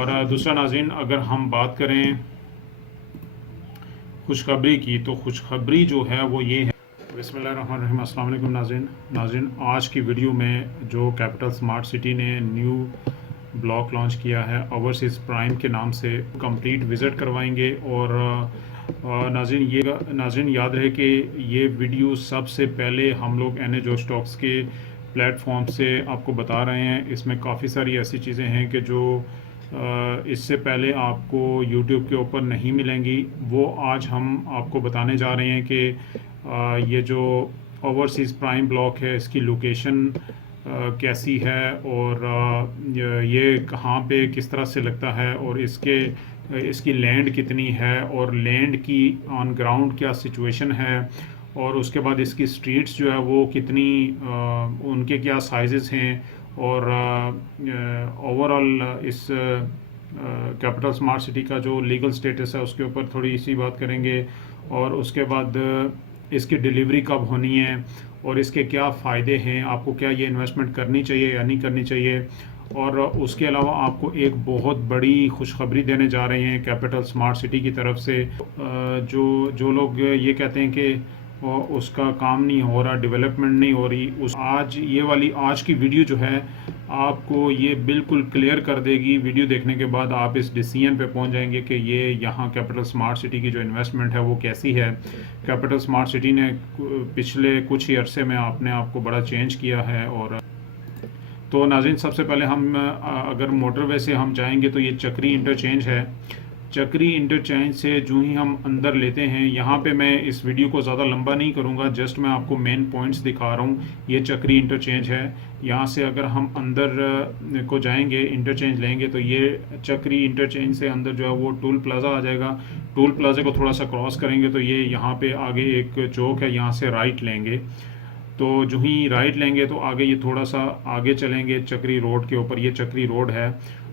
और दूसरा नाज़रीन, अगर हम बात करें खुशखबरी की, तो खुशखबरी जो है वो ये है। बिस्मिल्लाहिर्रहमानिर्रहीम। अस्सलाम वालेकुम नाज़रीन, आज की वीडियो में जो कैपिटल स्मार्ट सिटी ने न्यू ब्लॉक लॉन्च किया है ओवरसीज़ प्राइम के नाम से, कंप्लीट विज़िट करवाएंगे। और नाज़रीन याद रहे कि ये वीडियो सबसे पहले हम लोग एनए स्टॉक्स के प्लेटफॉर्म से आपको बता रहे हैं। इसमें काफ़ी सारी ऐसी चीज़ें हैं कि जो इससे पहले आपको YouTube के ऊपर नहीं मिलेंगी। वो आज हम आपको बताने जा रहे हैं कि ये जो ओवरसीज़ प्राइम ब्लॉक है इसकी लोकेशन कैसी है, और ये कहाँ पे किस तरह से लगता है, और इसकी लैंड कितनी है, और लैंड की ऑन ग्राउंड क्या सिचुएशन है, और उसके बाद इसकी स्ट्रीट्स जो है वो कितनी उनके क्या साइजेस हैं, और ओवरऑल इस कैपिटल स्मार्ट सिटी का जो लीगल स्टेटस है उसके ऊपर थोड़ी सी बात करेंगे। और उसके बाद इसकी डिलीवरी कब होनी है, और इसके क्या फ़ायदे हैं, आपको क्या ये इन्वेस्टमेंट करनी चाहिए या नहीं करनी चाहिए। और उसके अलावा आपको एक बहुत बड़ी खुशखबरी देने जा रहे हैं कैपिटल स्मार्ट सिटी की तरफ से। जो जो लोग ये कहते हैं कि उसका काम नहीं हो रहा, डेवलपमेंट नहीं हो रही, आज की वीडियो जो है आपको ये बिल्कुल क्लियर कर देगी। वीडियो देखने के बाद आप इस डिसीजन पे पहुंच जाएंगे कि ये यहाँ कैपिटल स्मार्ट सिटी की जो इन्वेस्टमेंट है वो कैसी है। कैपिटल स्मार्ट सिटी ने पिछले कुछ ही अरसे में अपने आप को बड़ा चेंज किया है। और तो नाज़रीन, सबसे पहले हम अगर मोटरवे से हम जाएंगे तो ये चक्री इंटरचेंज है। चक्री इंटरचेंज से जो ही हम अंदर लेते हैं, यहाँ पे मैं इस वीडियो को ज़्यादा लंबा नहीं करूँगा, जस्ट मैं आपको मेन पॉइंट्स दिखा रहा हूँ। ये चक्री इंटरचेंज है। यहाँ से अगर हम अंदर को जाएंगे, इंटरचेंज लेंगे, तो ये चक्री इंटरचेंज से अंदर जो है वो टूल प्लाज़ा आ जाएगा। टूल प्लाज़े को थोड़ा सा क्रॉस करेंगे तो ये यहाँ पे आगे एक चौक है, यहाँ से राइट लेंगे। तो जो ही राइट लेंगे तो आगे ये थोड़ा सा आगे चलेंगे चक्री रोड के ऊपर, ये चक्री रोड है।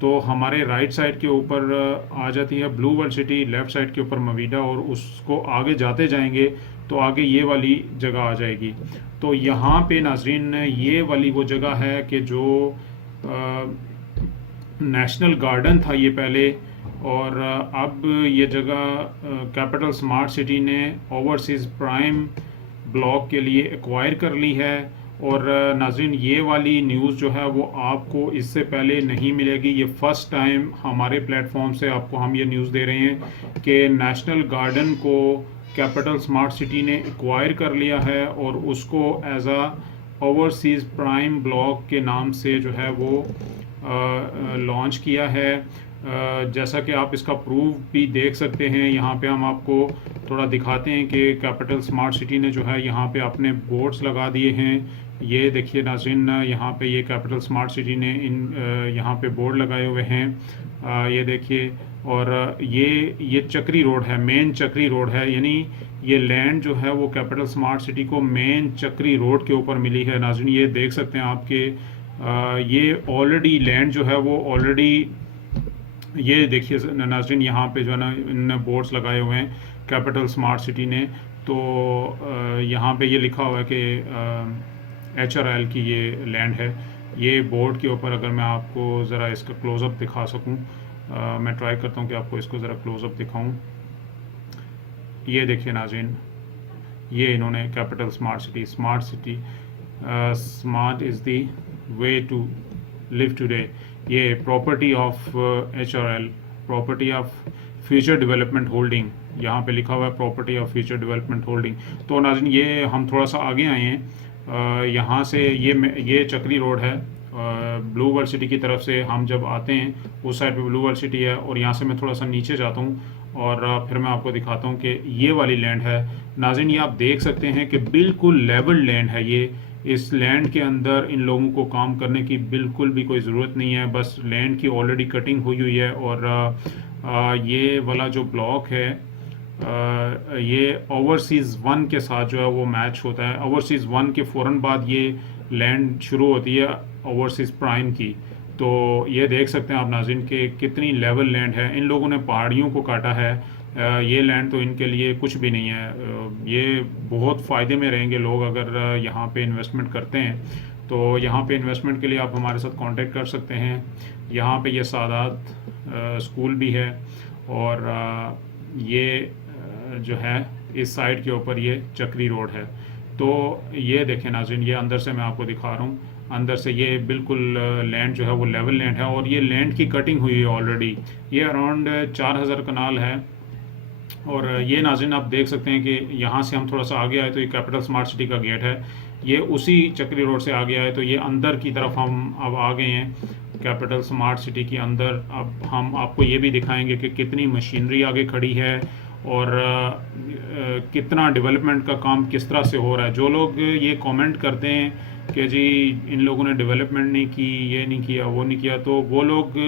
तो हमारे राइट साइड के ऊपर आ जाती है blue world city, left side के ऊपर मवीडा, और उसको आगे जाते जाएंगे तो आगे ये वाली जगह आ जाएगी। तो यहाँ पे नाजरीन ये वाली वो जगह है कि जो नेशनल गार्डन था ये पहले, और अब ये जगह कैपिटल स्मार्ट सिटी ने ओवरसीज़ प्राइम ब्लॉक के लिए एक्वायर कर ली है। और नाज़रीन, ये वाली न्यूज़ जो है वो आपको इससे पहले नहीं मिलेगी। ये फ़र्स्ट टाइम हमारे प्लेटफॉर्म से आपको हम ये न्यूज़ दे रहे हैं कि नेशनल गार्डन को कैपिटल स्मार्ट सिटी ने एक्वायर कर लिया है, और उसको एज आ ओवरसीज़ प्राइम ब्लॉक के नाम से जो है वो लॉन्च किया है। जैसा कि आप इसका प्रूफ भी देख सकते हैं, यहाँ पे हम आपको थोड़ा दिखाते हैं कि कैपिटल स्मार्ट सिटी ने जो है यहाँ पे अपने बोर्ड्स लगा दिए हैं। ये देखिए नाज़रीन, यहाँ पे ये कैपिटल स्मार्ट सिटी ने यहाँ पे बोर्ड लगाए हुए हैं, ये देखिए। और ये चक्री रोड है, मेन चक्री रोड है, यानी ये लैंड जो है वो कैपिटल स्मार्ट सिटी को मेन चक्री रोड के ऊपर मिली है। नाज़रीन, ये देख सकते हैं आपके ये ऑलरेडी लैंड जो है वो ऑलरेडी, ये देखिए नाज़रीन, यहाँ पे जो है ना इन बोर्ड्स लगाए हुए हैं कैपिटल स्मार्ट सिटी ने। तो यहाँ पे ये लिखा हुआ है कि HRL की ये लैंड है। ये बोर्ड के ऊपर अगर मैं आपको ज़रा इसका क्लोज़अप दिखा सकूँ, मैं ट्राई करता हूँ कि आपको इसको ज़रा क्लोज़अप दिखाऊँ। ये देखिए नाज़रीन, ये इन्होंने capital smart city smart is the way to live today, ये property of HRL, property of future development holding, यहाँ पे लिखा हुआ है property of future development holding. तो नाज़रीन, ये हम थोड़ा सा आगे आए हैं, यहाँ से ये चक्री रोड है। ब्लू वर्ल्ड सिटी की तरफ से हम जब आते हैं उस साइड पे ब्लू वर्ल्ड सिटी है, और यहाँ से मैं थोड़ा सा नीचे जाता हूँ और फिर मैं आपको दिखाता हूँ कि ये वाली लैंड है। नाज़रीन, ये आप देख सकते हैं कि बिल्कुल लेवल लैंड है ये। इस लैंड के अंदर इन लोगों को काम करने की बिल्कुल भी कोई ज़रूरत नहीं है, बस लैंड की ऑलरेडी कटिंग हुई हुई है। और ये वाला जो ब्लॉक है ये ओवरसीज़ 1 के साथ जो है वो मैच होता है। ओवरसीज़ 1 के फ़ौरन बाद ये लैंड शुरू होती है ओवरसीज़ प्राइम की। तो ये देख सकते हैं आप नाज़रीन के कितनी लेवल लैंड है। इन लोगों ने पहाड़ियों को काटा है, ये लैंड तो इनके लिए कुछ भी नहीं है। ये बहुत फ़ायदे में रहेंगे लोग अगर यहाँ पे इन्वेस्टमेंट करते हैं। तो यहाँ पे इन्वेस्टमेंट के लिए आप हमारे साथ कांटेक्ट कर सकते हैं। यहाँ पे ये सादात स्कूल भी है, और ये जो है इस साइड के ऊपर ये चक्री रोड है। तो ये देखें नाज़रीन, ये अंदर से मैं आपको दिखा रहा हूँ। अंदर से ये बिल्कुल लैंड जो है वो लेवल लैंड है, और ये लैंड की कटिंग हुई है ऑलरेडी। ये अराउंड 4000 कनाल है। और ये नाज़रीन आप देख सकते हैं कि यहाँ से हम थोड़ा सा आगे आए तो ये कैपिटल स्मार्ट सिटी का गेट है। ये उसी चक्री रोड से आगे आए तो ये अंदर की तरफ हम अब आ गए हैं कैपिटल स्मार्ट सिटी के अंदर। अब हम आपको ये भी दिखाएंगे कि कितनी मशीनरी आगे खड़ी है, और कितना डेवलपमेंट का काम किस तरह से हो रहा है। जो लोग ये कमेंट करते हैं कि जी इन लोगों ने डेवलपमेंट नहीं की, ये नहीं किया, वो नहीं किया, तो वो लोग,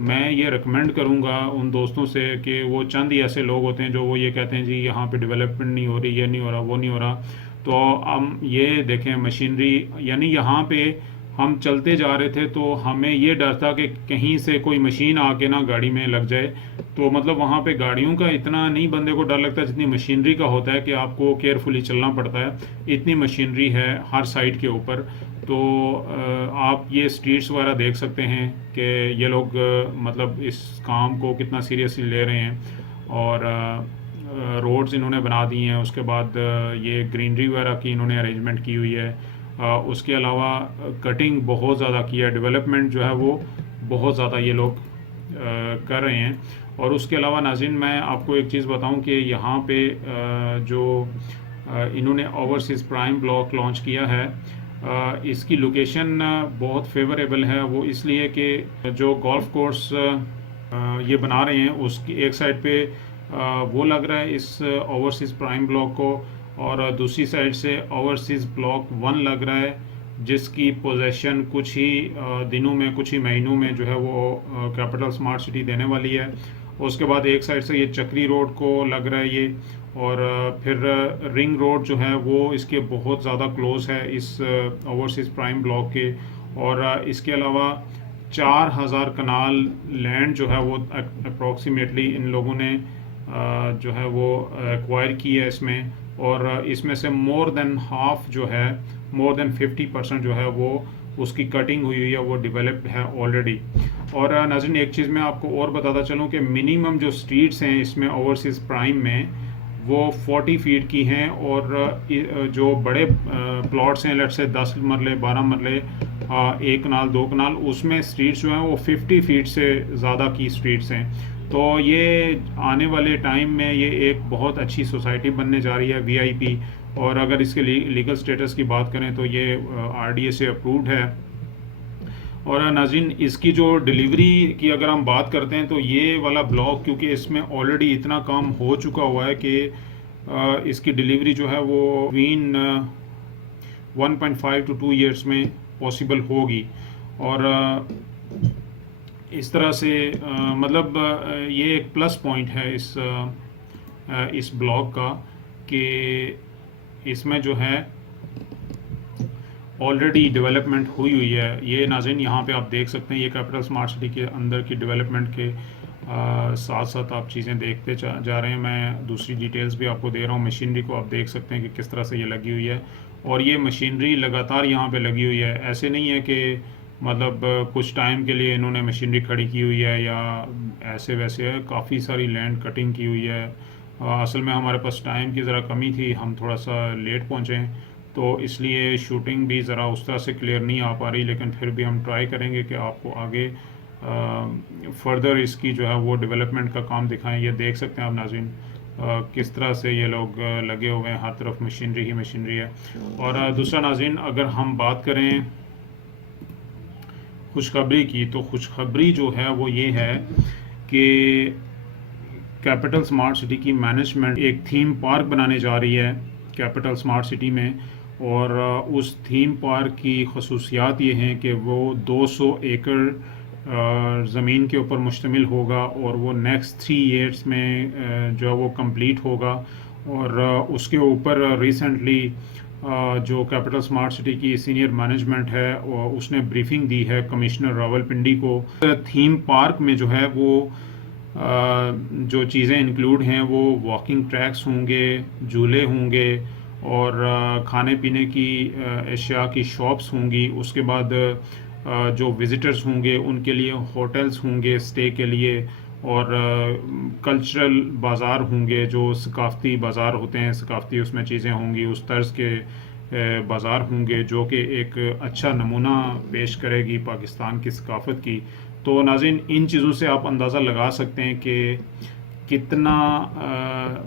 मैं ये रिकमेंड करूँगा उन दोस्तों से कि वो चंद ही ऐसे लोग होते हैं जो वो ये कहते हैं जी यहाँ पे डेवलपमेंट नहीं हो रही, ये नहीं हो रहा, वो नहीं हो रहा। तो हम ये देखें मशीनरी, यानी यहाँ पे हम चलते जा रहे थे तो हमें ये डर था कि कहीं से कोई मशीन आके ना गाड़ी में लग जाए। तो मतलब वहाँ पे गाड़ियों का इतना नहीं बंदे को डर लगता जितनी मशीनरी का होता है कि आपको केयरफुली चलना पड़ता है। इतनी मशीनरी है हर साइड के ऊपर। तो आप ये स्ट्रीट्स वगैरह देख सकते हैं कि ये लोग मतलब इस काम को कितना सीरियसली ले रहे हैं, और रोड्स इन्होंने बना दी हैं। उसके बाद ये ग्रीनरी वगैरह की इन्होंने अरेंजमेंट की हुई है। उसके अलावा कटिंग बहुत ज़्यादा की है, डेवलपमेंट जो है वो बहुत ज़्यादा ये लोग कर रहे हैं। और उसके अलावा नाज़रीन मैं आपको एक चीज़ बताऊं कि यहाँ पे जो इन्होंने ओवरसीज़ प्राइम ब्लॉक लॉन्च किया है, इसकी लोकेशन बहुत फेवरेबल है। वो इसलिए कि जो गोल्फ कोर्स ये बना रहे हैं उसकी एक साइड पे वो लग रहा है इस ओवरसीज़ प्राइम ब्लॉक को, और दूसरी साइड से ओवरसीज़ ब्लॉक 1 लग रहा है, जिसकी पोजेसन कुछ ही दिनों में, कुछ ही महीनों में जो है वो कैपिटल स्मार्ट सिटी देने वाली है। उसके बाद एक साइड से ये चक्री रोड को लग रहा है ये, और फिर रिंग रोड जो है वो इसके बहुत ज़्यादा क्लोज है इस ओवरसीज़ प्राइम ब्लॉक के। और इसके अलावा 4000 कनाल लैंड जो है वो अप्रॉक्सीमेटली इन लोगों ने जो है वो एक्वायर की है इसमें। और इसमें से मोर देन हाफ जो है, मोर देन 50% जो है वो उसकी कटिंग हुई है, वो डेवलप्ड है ऑलरेडी। और नाज़रीन एक चीज़ मैं आपको और बताता चलूँ कि मिनिमम जो स्ट्रीट्स हैं इसमें ओवरसीज़ प्राइम में वो 40 फीट की हैं, और जो बड़े प्लॉट्स हैं, लेट से 10 मरले, 12 मरले, 1 कनाल, 2 कनाल, उसमें स्ट्रीट्स जो हैं वो 50 फीट से ज़्यादा की स्ट्रीट्स हैं। तो ये आने वाले टाइम में ये एक बहुत अच्छी सोसाइटी बनने जा रही है, वीआईपी। और अगर इसके लीगल स्टेटस की बात करें तो ये आरडीए से अप्रूव्ड है। और नाज़रीन इसकी जो डिलीवरी की अगर हम बात करते हैं तो ये वाला ब्लॉक, क्योंकि इसमें ऑलरेडी इतना काम हो चुका हुआ है कि इसकी डिलीवरी जो है वो बिटवीन 1.5 to 2 ईयर्स में पॉसिबल होगी। और इस तरह से मतलब ये एक प्लस पॉइंट है इस ब्लॉक का कि इसमें जो है ऑलरेडी डेवलपमेंट हुई है। ये नाज़रीन यहाँ पे आप देख सकते हैं, ये कैपिटल स्मार्ट सिटी के अंदर की डेवलपमेंट के साथ साथ आप चीज़ें देखते जा रहे हैं। मैं दूसरी डिटेल्स भी आपको दे रहा हूँ। मशीनरी को आप देख सकते हैं कि किस तरह से ये लगी हुई है, और ये मशीनरी लगातार यहाँ पे लगी हुई है। ऐसे नहीं है कि मतलब कुछ टाइम के लिए इन्होंने मशीनरी खड़ी की हुई है या ऐसे वैसे है। काफ़ी सारी लैंड कटिंग की हुई है। असल में हमारे पास टाइम की ज़रा कमी थी, हम थोड़ा सा लेट पहुँचे, तो इसलिए शूटिंग भी ज़रा उस तरह से क्लियर नहीं आ पा रही। लेकिन फिर भी हम ट्राई करेंगे कि आपको आगे फर्दर इसकी जो है वो डेवलपमेंट का काम दिखाएं। ये देख सकते हैं आप नाज़रीन किस तरह से ये लोग लगे हुए हैं, हर तरफ मशीनरी ही मशीनरी है। और दूसरा नाज़रीन अगर हम बात करें खुशखबरी की, तो खुशखबरी जो है वो ये है कि कैपिटल स्मार्ट सिटी की मैनेजमेंट एक थीम पार्क बनाने जा रही है कैपिटल स्मार्ट सिटी में। और उस थीम पार्क की खसूसियात ये हैं कि वो 200 एकड़ ज़मीन के ऊपर मुश्तमिल होगा, और वो नेक्स्ट 3 ईयर्स में जो है वो कंप्लीट होगा। और उसके ऊपर रिसेंटली जो कैपिटल स्मार्ट सिटी की सीनियर मैनेजमेंट है उसने ब्रीफिंग दी है कमिश्नर रावलपिंडी को। थीम पार्क में जो है वो जो चीज़ें इंक्लूड हैं वो वॉकिंग ट्रैक्स होंगे, झूले होंगे, और खाने पीने की अशिया की शॉप्स होंगी। उसके बाद जो विज़िटर्स होंगे उनके लिए होटल्स होंगे स्टे के लिए, और कल्चरल बाज़ार होंगे, जो सकाफ़ती बाज़ार होते हैं, सकाफ़ती उसमें चीज़ें होंगी, उस तर्ज़ के बाज़ार होंगे जो कि एक अच्छा नमूना पेश करेगी पाकिस्तान की सकाफ़त की। तो नाज़रीन, इन चीज़ों से आप अंदाज़ा लगा सकते हैं कि कितना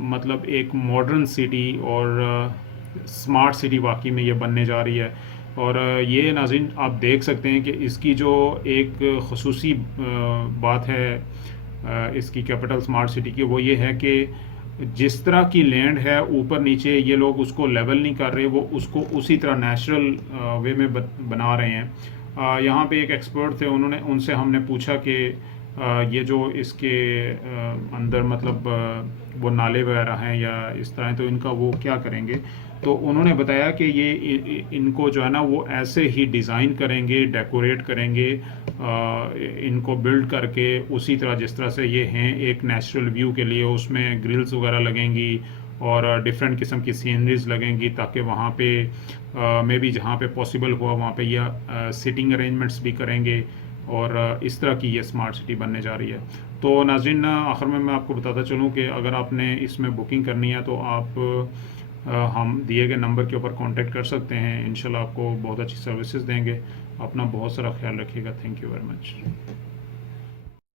मतलब एक मॉडर्न सिटी और स्मार्ट सिटी वाकई में ये बनने जा रही है। और ये नाज़रीन आप देख सकते हैं कि इसकी जो एक खसूसी बात है इसकी कैपिटल स्मार्ट सिटी की, वो ये है कि जिस तरह की लैंड है ऊपर नीचे, ये लोग उसको लेवल नहीं कर रहे, वो उसको उसी तरह नेचुरल वे में बना रहे हैं। यहाँ पे एक एक्सपर्ट थे, उन्होंने उनसे हमने पूछा कि ये जो इसके अंदर मतलब वो नाले वगैरह हैं या इस तरह, तो इनका वो क्या करेंगे। तो उन्होंने बताया कि ये इनको जो है ना वो ऐसे ही डिज़ाइन करेंगे, डेकोरेट करेंगे, इनको बिल्ड करके उसी तरह जिस तरह से ये हैं, एक नेचुरल व्यू के लिए उसमें ग्रिल्स वगैरह लगेंगी और डिफरेंट किस्म की सीनरीज लगेंगी, ताकि वहाँ पे मे बी जहाँ पे पॉसिबल हुआ वहाँ पे यह सिटिंग अरेंजमेंट्स भी करेंगे। और इस तरह की ये स्मार्ट सिटी बनने जा रही है। तो नाज़रीन, आखिर में मैं आपको बताता चलूँ कि अगर आपने इसमें बुकिंग करनी है तो आप हम दिए गए नंबर के ऊपर कांटेक्ट कर सकते हैं। इंशाल्लाह आपको बहुत अच्छी सर्विसेज देंगे। अपना बहुत सारा ख्याल रखिएगा। Thank you very much.